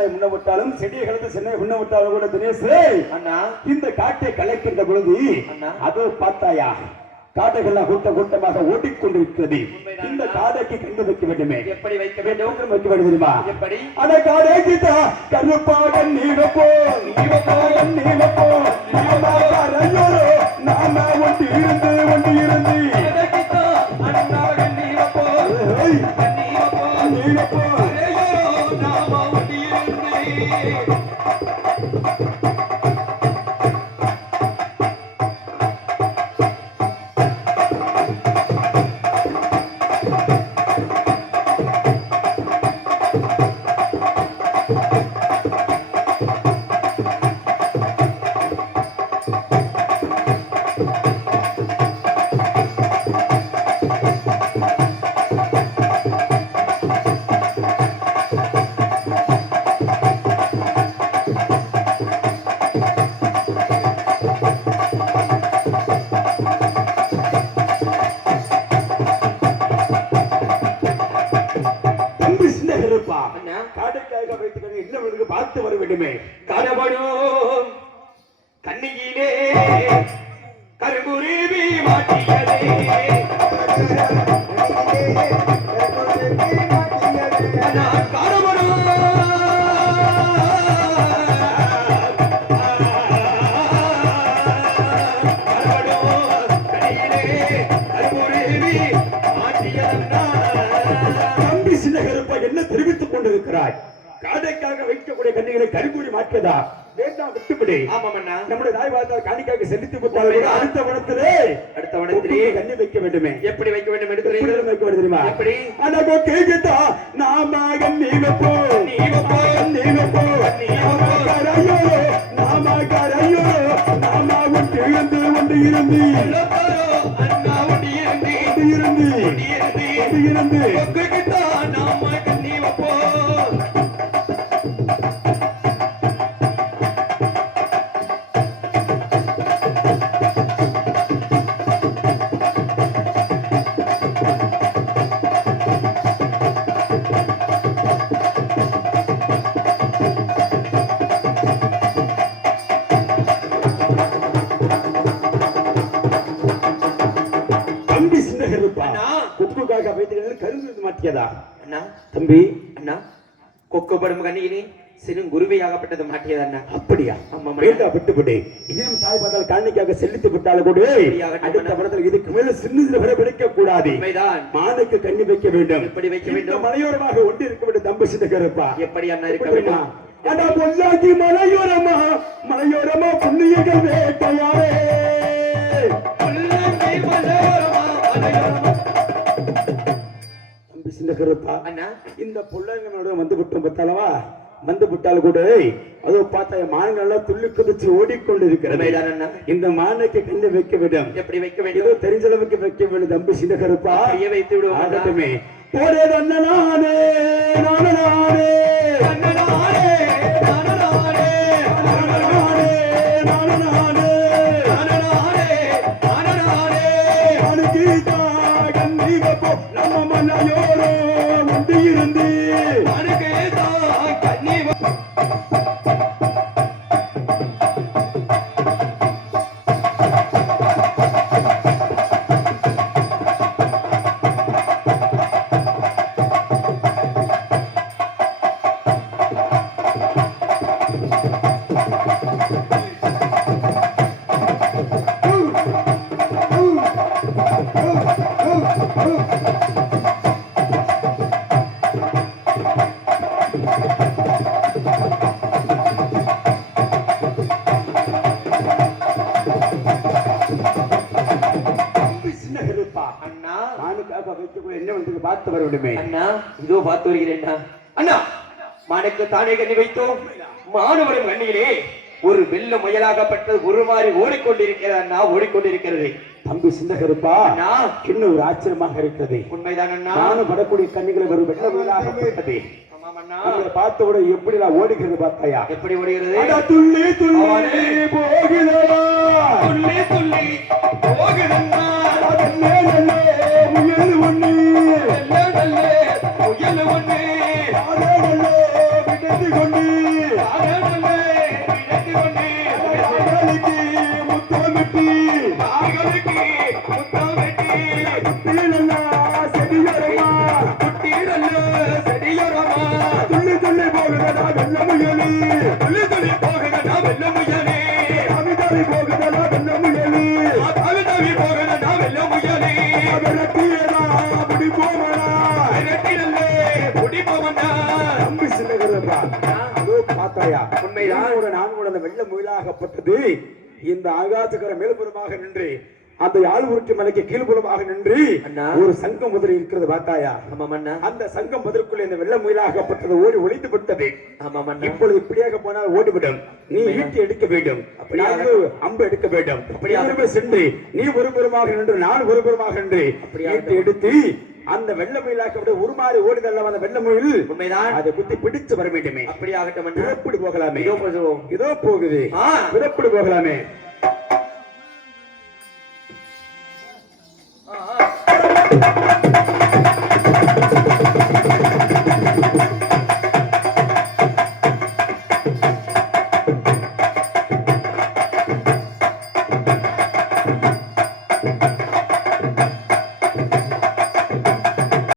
நாய் முன்ன விட்டாலும் செடியை கலந்து சென்னை முன்ன விட்டாலும் கூட தினேஷ் அண்ணா. இந்த காட்டை கலைக்கின்ற பொழுது அண்ணா. அதோ பார்த்தாயா? காடைகள்லாம் கூட்ட கூட்டமாக ஓடிக்கொண்டிருக்கிறது. இந்த காடைக்கு கண்டு வைக்க வேண்டுமே. எப்படி வைக்க வேண்டும்? வைக்க வேண்டும்? தெரியுமா எப்படி? அட காடே கீதா கருப்பாக நீவப்போ நீவப்போ நீவமாகாரையோ ஒட்டியிருந்து தம்பி கருங்குருவி மாட்டியதண்ணா கண்ணியிலே சின்ன இருப்பா என்ன தெரிவித்துக் கொண்டிருக்கிறாய்? காடைக்காக வைக்கக்கூடிய கண்ணிகளை கருங்கூறி மாற்றியதா? வேண்டாம் விட்டுவிடு. ஆமாம் அண்ணா நம்முடைய தாய்வாத்தார் காணிக்காக செலுத்தி விட்டால் கூட அடுத்த வனத்திலே அடுத்த வனத்திலே கண்ணி வைக்க வேண்டுமே. எப்படி வைக்க வேண்டும் எடுத்து வைக்க வேண்டும் தெரியுமா? எப்படி? அனகோ கேக்குதா? நாம கண்ணி மாற்றியதா அண்ணா. தம்பி. அண்ணா. கொக்கு படும் கண்ணியினே சிறு குருவியாகப்பட்டது மாட்டியது அண்ணா. அப்படியா? ஆமாம் அண்ணா. வேண்டா விட்டுவிடு இதையும் தாய் பார்த்தால் காணிக்காக செலுத்தி விட்டாலும் கூட அப்படியாகட்டும் அடுத்த அண்ணா. படத்தில் இதுக்கு மேல சின்ன வர பிடிக்க கூடாது உண்மைதான். மானுக்கு கண்ணி வைக்க வேண்டும். எப்படி வைக்க வேண்டும்? மலையோரமாக ஒன்று இருக்க வேண்டும் தம்பு சின்ன கருப்பா எப்படி அண்ணா இருக்க? வேண்டும்? மலையோரமா? மலையோரமா புண்ணியங்கள் வேட்டையாரே மலையோரமா, சின்ன கருப்பா? அண்ணா. இந்த புள்ளங்களோட வந்து விட்டோம் பார்த்தாலவா வந்து விட்டால் கூட அதோ பார்த்தா மான்கள் எல்லாம் துள்ளி குதிச்சு ஓடிக்கொண்டிருக்கிறது. உண்மைதான் அண்ணா. இந்த மானுக்கு கண்ணு வைக்க வேண்டும். எப்படி வைக்க ஏதோ வேண்டும் தெரிஞ்ச அளவுக்கு வைக்க வேண்டும் தம்பி சின்ன கருப்பா. வைத்து விடுவோம் போரே நானே நானே நானே அண்ணா. மானுக்காக வைக்கக்கூடிய என்ன வந்து பார்த்து வர வேண்டுமே? அண்ணா. இதோ பார்த்து வருகிறேன் அண்ணா. மானுக்கு தானே கண்ணி வைத்தோம். மாணவரும் கண்ணியிலே ஒரு வெள்ள முயலாகப்பட்டது உருமாறி ஓடிக்கொண்டிருக்கிறது அண்ணா ஓடிக்கொண்டிருக்கிறது. தம்பி சின்ன கருப்பா அண்ணா. இன்னும் ஒரு ஆச்சரியமாக இருக்கிறது. உண்மைதான் அண்ணா. நானும் படக்கூடிய கண்ணிகளை ஒரு வெள்ள உங்களை பார்த்த கூட எப்படி நான் ஓடுகிறது பார்த்தாயா எப்படி ஓடுகிறது? அட துள்ளி துள்ளி போகுதடா வெள்ள முயலி. துள்ளி துள்ளி போகுதடா வெள்ள முயலே. கவிதாவி போகுதடா வெள்ள முயலி. தாவி தாவி போகுதடா வெள்ள முயலே. விரட்டியடா முடிப்போமடா. விரட்டிடல்ல குடிப்பவன்டா தம்பி சின்னகரப்பா அதோ பார்த்தாயா உண்மைதான். நான் கூட நான் கூட அந்த வெள்ள முயலாகப்பட்டது. இந்த ஆகாசகர மேல்புறமாக நின்று அந்த யாழ் உருட்டி மலைக்கு கீழ்புறமாக நின்று. ஒரு சங்கம் முதல் இருக்கிறது பார்த்தாயா? அந்த சங்கம் முதற்குள்ள இந்த வெள்ள முயலாகப்பட்டது ஓடி ஒளிந்து விட்டது. இப்பொழுது இப்படியாக போனால் ஓடிவிடும். நீ ஈட்டி எடுக்க வேண்டும். அம்பு எடுக்க வேண்டும். அப்படியா? சென்று நீ ஒருபுறமாக நின்று நான் ஒருபுறமாக நின்று? ஈட்டி எடுத்து அந்த வெள்ள முயலாக உருமாறி ஓடிதல்ல அந்த வெள்ள முயல் உண்மைதான். அதை குத்தி பிடிச்சு வர வேண்டுமே. அப்படியாகட்டும் பிறப்படி போகலாமே. இதோ போகுது. பிறப்படி போகலாமே.